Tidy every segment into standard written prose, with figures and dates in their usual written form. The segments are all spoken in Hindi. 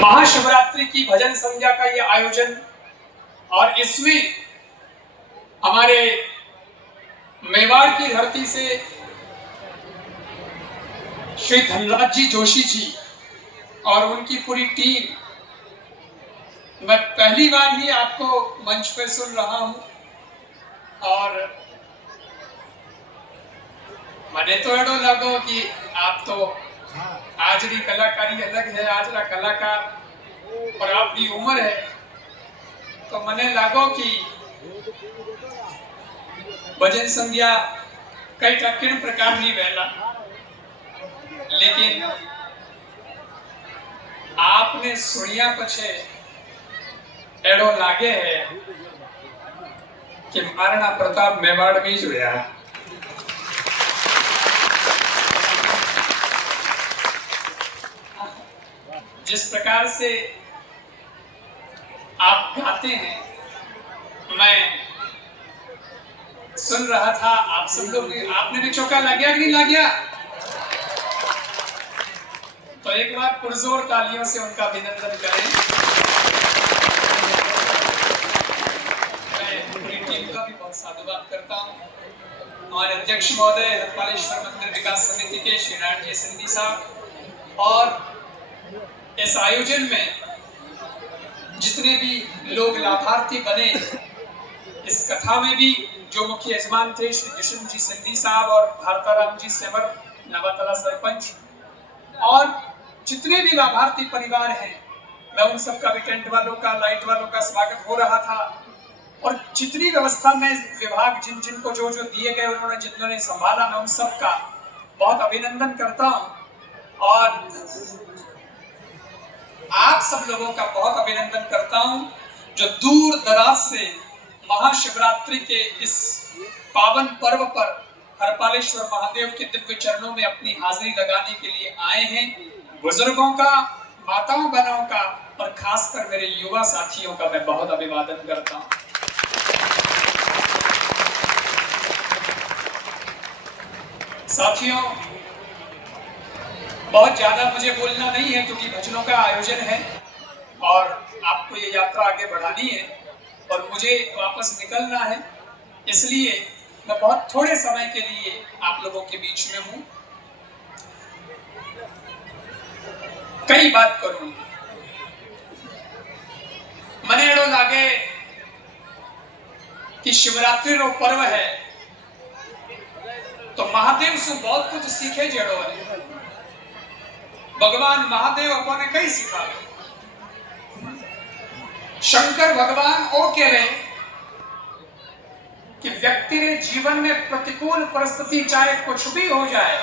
महाशिवरात्रि की भजन संध्या का ये आयोजन, और इसमें हमारे मेवाड़ की धरती से श्री धनराज जी जोशी जी और उनकी पूरी टीम, मैं पहली बार ही आपको मंच पर सुन रहा हूं और मने तो एडो लगो कि आप तो आज की कलाकारी अलग है, आज का कलाकार और आपकी उम्र है, तो मने लगो कि भजन संध्या कई किन प्रकार की वहला, लेकिन आपने सुनिया पछे एडो लागे है कि महाराणा प्रताप मेवाड़ में ही हुआ। जिस प्रकार से आप गाते हैं, मैं सुन रहा था, आप सब लोग, आपने भी चौका लग गया कि नहीं लग गया? तो एक बार पुरजोर तालियों से उनका अभिनंदन करें। मैं पूरी टीम का भी बहुत साधुवाद करता हूँ। हमारे अध्यक्ष महोदय हरपालेश्वर मंदिर विकास समिति के श्री नारायण जी सिंधी साहब, और इस आयोजन में जितने भी लोग लाभार्थी बने, इस कथा में भी जो मुख्य यजमान थे श्री कृष्ण जी सिंधी साहब और भारताराम जी सेवर नवातला सरपंच, और जितने भी लाभार्थी परिवार हैं, मैं उन सबका भी, टेंट वालों का, लाइट वालों का स्वागत हो रहा था, और जितनी व्यवस्था में विभाग जिन को जो दिए गए, उन्होंने जिन्होंने संभाला, मैं उन सबका बहुत अभिनंदन करता हूं और आप सब लोगों का बहुत अभिनंदन करता हूं जो दूर दराज से महाशिवरात्रि के इस पावन पर्व पर हरपालेश्वर महादेव के दिव्य चरणों में अपनी हाजिरी लगाने के लिए आए हैं। बुजुर्गों का, माताओं बहनों का और खासकर मेरे युवा साथियों का मैं बहुत अभिवादन करता हूं। साथियों, बहुत ज्यादा मुझे बोलना नहीं है क्योंकि भजनों का आयोजन है और आपको ये यात्रा आगे बढ़ानी है और मुझे वापस निकलना है, इसलिए मैं बहुत थोड़े समय के लिए आप लोगों के बीच में हूं। कई बात करूं, मने एडो लागे कि शिवरात्रि रो पर्व है तो महादेव से बहुत कुछ सीखे जड़ो है। भगवान महादेव अपने कई सिखावे। शंकर भगवान ओ कहवे कि व्यक्ति के जीवन में प्रतिकूल परिस्थिति चाहे कुछ भी हो जाए,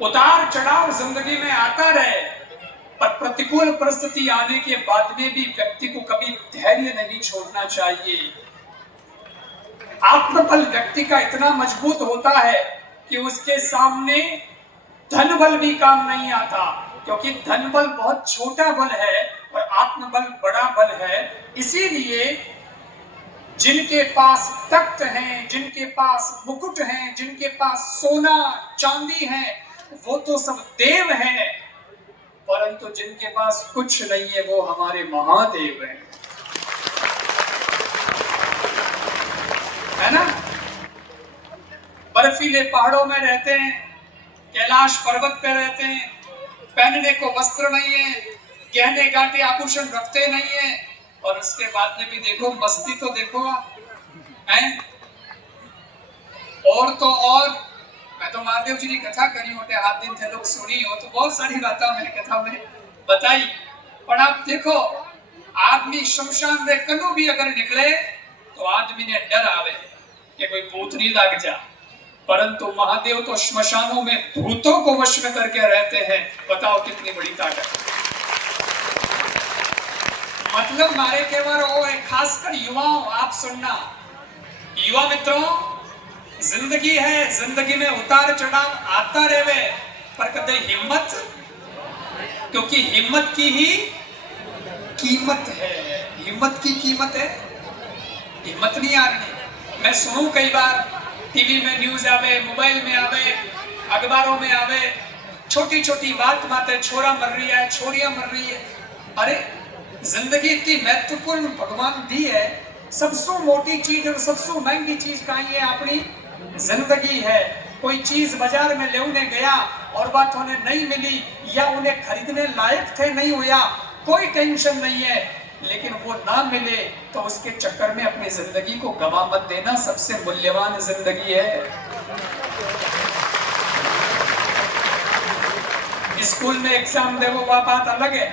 उतार चढ़ाव जिंदगी में आता रहे, पर प्रतिकूल परिस्थिति आने के बाद में भी व्यक्ति को कभी धैर्य नहीं छोड़ना चाहिए। आत्मबल व्यक्ति का इतना मजबूत होता है कि उसके सामने धन बल भी काम नहीं आता, क्योंकि धन बल बहुत छोटा बल है और आत्मबल बड़ा बल है। इसीलिए जिनके पास तख्त हैं, जिनके पास मुकुट हैं, जिनके पास सोना चांदी है, वो तो सब देव हैं, परंतु जिनके पास कुछ नहीं है वो हमारे महादेव हैं, है ना? बर्फीले पहाड़ों में रहते हैं, कैलाश पर्वत पे रहते हैं, पहनने को वस्त्र नहीं है, गहने गांठे आभूषण रखते नहीं है, और उसके बाद में भी देखो मस्ती तो देखो हैं। और तो और मैं तो महादेव जी की कथा करी होते, हाथ दिन थे लोग सुनी हो तो बहुत सारी बातें मैंने कथा में बताई, पर आप देखो आदमी शमशान में कनु भी अगर निकले तो आदमी ने डर आवे कि कोई भूत नहीं लग जा, परंतु महादेव तो श्मशानों में भूतों को वश में करके रहते हैं। बताओ कितनी बड़ी ताकत। मतलब मारे केवल वो है, खासकर युवाओं, आप सुनना, युवा मित्रों, जिंदगी है, जिंदगी में उतार चढ़ाव आता रहे, पर कदे हिम्मत, क्योंकि हिम्मत की ही कीमत है। हिम्मत की कीमत है, हिम्मत नहीं आ रही। मैं सुनूं कई बार टीवी में न्यूज आवे, मोबाइल में आवे, अखबारों में आवे छोटी छोटी बात माते छोरा मर रही है, छोरियां मर रही है। अरे जिंदगी इतनी महत्वपूर्ण भगवान दी है, सबसे मोटी चीज और सबसे महंगी चीज कहीं है? अपनी जिंदगी है। कोई चीज बाजार में लेने गया और बात उन्हें नहीं मिली या उन्हें खरीदने लायक थे नहीं हुआ, कोई टेंशन नहीं है, लेकिन वो ना मिले तो उसके चक्कर में अपनी जिंदगी को गवा मत देना। सबसे मूल्यवान जिंदगी है। स्कूल में एग्जाम देवो वह बात अलग है,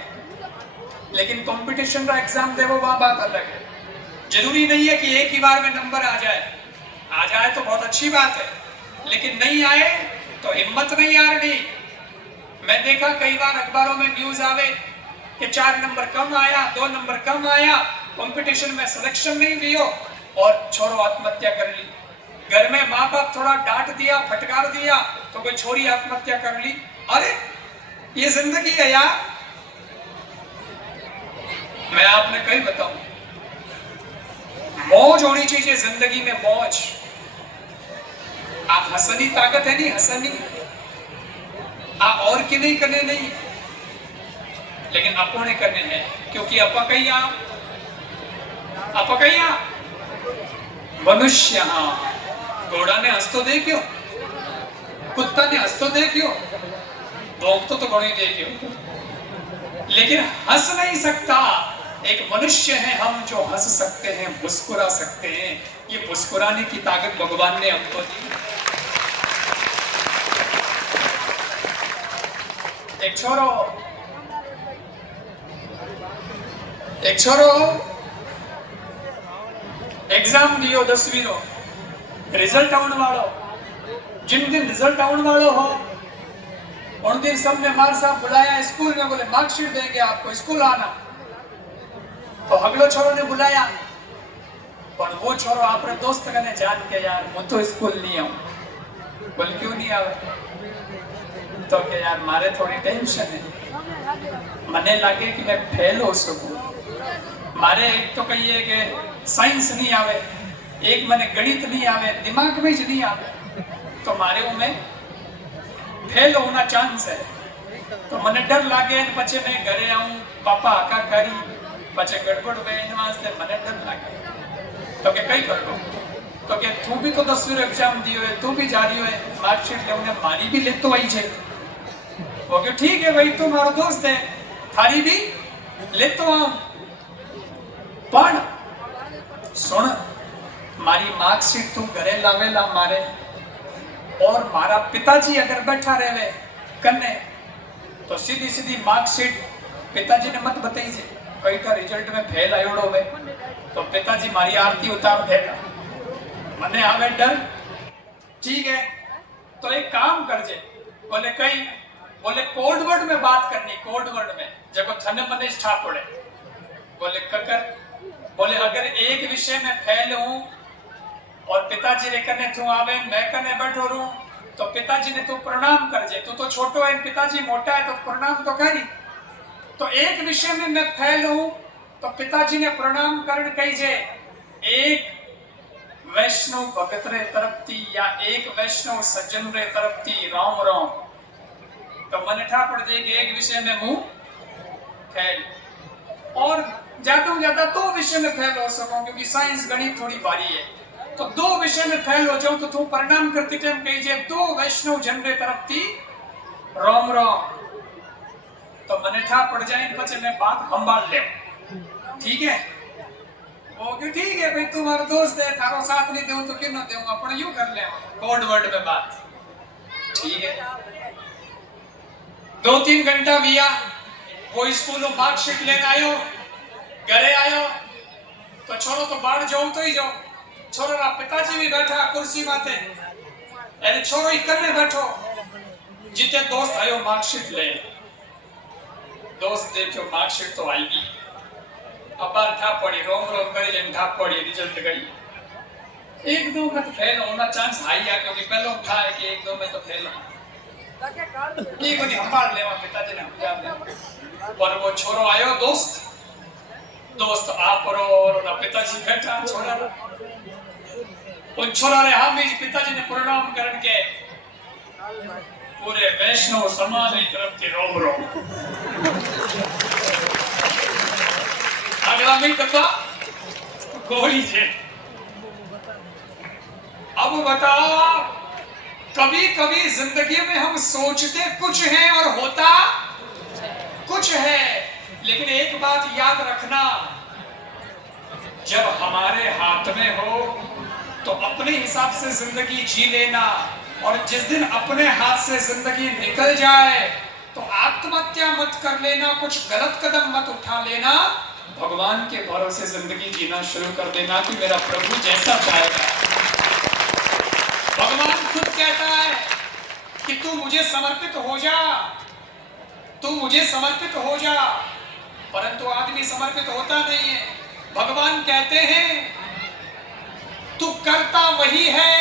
लेकिन कंपटीशन का एग्जाम देवो वह बात अलग है। जरूरी नहीं है कि एक ही बार में नंबर आ जाए तो बहुत अच्छी बात है, लेकिन नहीं आए तो हिम्मत नहीं हारनी। मैं देखा कई बार अखबारों में न्यूज आवे कि 4 नंबर कम आया, 2 नंबर कम आया, कंपटीशन में सिलेक्शन नहीं दियो और छोरो आत्महत्या कर ली। घर में माँ बाप थोड़ा डांट दिया, फटकार दिया तो कोई छोरी आत्महत्या कर ली। अरे ये जिंदगी है यार। मैं आपने कहीं बताऊं, मौज होनी चाहिए जिंदगी में, मौज। आप हंसनी ताकत है नहीं, हंसनी आप और की नहीं करने नहीं, लेकिन अपने करने हैं, क्योंकि अपा कहिया मनुष्य। घोड़ा ने हंस तो देखियो, कुत्ता ने हंस तो देखियो, भौंक तो घोड़े देखियो, लेकिन हंस नहीं सकता। एक मनुष्य है हम जो हंस सकते हैं, मुस्कुरा सकते हैं। ये मुस्कुराने की ताकत भगवान ने हमको दी। एक छोरो एग्जाम दियो 10वीं रो, रिजल्ट आने वालो। जिन दिन रिजल्ट आने वालो हो उन दिन सबने मार साहब बुलाया स्कूल में, बोले मार्कशीट देंगे आपको, स्कूल आना। तो अगलो छोरो ने बुलाया, पर वो छोरो अपने दोस्त कने जान के यार मैं तो स्कूल नहीं आऊं। बोल क्यों नहीं आवे? तो के यार मारे थोड़ी टेंशन है, मने लगे कि मैं फेल हो सकूं। मारे एक तो कहिए कि साइंस नहीं आवे, एक मने गणित नहीं आवे, दिमाग में ही नहीं आवे, तो मारे में फेल होना चांस है। तो मने डर लागे, पछे मैं घरे आऊं पापा आका करी पछे गड़बड़ वे इन वास्ते मने डर लागे। तो के कई कर लो, तो के तू भी तो 10वीं एग्जाम दियो है, तू भी जा रही है, मार्कशीट लेने मारी भी ले तो आई छे। वो के ठीक है भाई, तू मारो दोस्त है, थारी भी ले तो आऊं, पण सुन मारी मार्कशीट तू घरे लावेला मारे, और मारा पिताजी अगर बैठा रहे कन्ने तो सीधी सीधी मार्कशीट पिताजी ने मत बताई जे कई का रिजल्ट में फेल आयोड़ो वे, तो पिताजी मारी आरती उतार देगा। मने आवे डर, ठीक है तो एक काम कर जे, बोले कई, बोले कोड वर्ड में बात करनी, कोड वर्ड में जब थने मने छा पड़े। बोले ककर, बोले अगर एक विषय में फेल हूं और पिताजी रे कने तू आवे, मैं कने बैठो रू, तो पिताजी ने तू प्रणाम कर जे। तू तो छोटो है, पिताजी मोटा है, तो प्रणाम तो करी। तो एक विषय में मैं फेल हूं तो पिताजी ने प्रणाम कर कही जे। एक वैष्णव भगत रे तरफ थी या एक वैष्णव सज्जन रे तरफ थी राम राम, तो मने ठा पड़ जे कि एक विषय में मुंह फेल, और ज्यादा 2 विषय में फेल हो सकूं, क्योंकि साइंस गणित थोड़ी भारी है। तो 2 विषय में फेल हो जाऊं तो तू परिणाम करते टाइम कहीजे 2 वैष्णव जन रे तरफ थी राम राम, तो मने ठा पड़ जाए पचे मैं बात संभाल ले, ठीक है? वो क्यों ठीक है भाई, तुम्हारा दोस्त है, थारो साथ नहीं दूं तो क्यों ना दूं, अपन यूं कर ले कोड वर्ड में बात, ठीक है? 2-3 घंटा बिया वो स्कूल मार्कशीट लेने आयो, घरे आयो तो छोरो तो बाहर जाओ तो ही जाओ, छोरो रा पिताजी भी बैठा कुर्सी माते, अरे छोरो ही करने बैठो, जिते दोस्त आयो मार्कशीट ले, दोस्त देखो मार्कशीट तो आएगी, अब बार ठा पड़ी रोम रोम करी जन ठा पड़ी रिजल्ट गई। 1-2 में तो फेल होना चांस हाई है, क्योंकि पहले था है कि 1-2 में तो फेल हो, ये कोई हमार लेवा पिताजी ने समझा दे। पर वो छोरो आयो दोस्त आप और पिताजी बैठा, छोरा उन छोरा रे हम भी पिताजी ने प्रणाम करन के पूरे वैष्णव समाज की तरफ के रोबरो अगला में डब्बा गोली છે। अब बताओ, कभी कभी जिंदगी में हम सोचते कुछ हैं और होता कुछ है, लेकिन एक बात याद रखना, जब हमारे हाथ में हो तो अपने हिसाब से जिंदगी जी लेना, और जिस दिन अपने हाथ से जिंदगी निकल जाए तो आत्महत्या मत कर लेना, कुछ गलत कदम मत उठा लेना, भगवान के भरोसे जिंदगी जीना शुरू कर देना कि मेरा प्रभु जैसा चाहेगा। भगवान खुद कहता है कि तू मुझे समर्पित हो जा, तू मुझे समर्पित हो जा, परंतु आदमी समर्पित होता नहीं है। भगवान कहते हैं तू करता वही है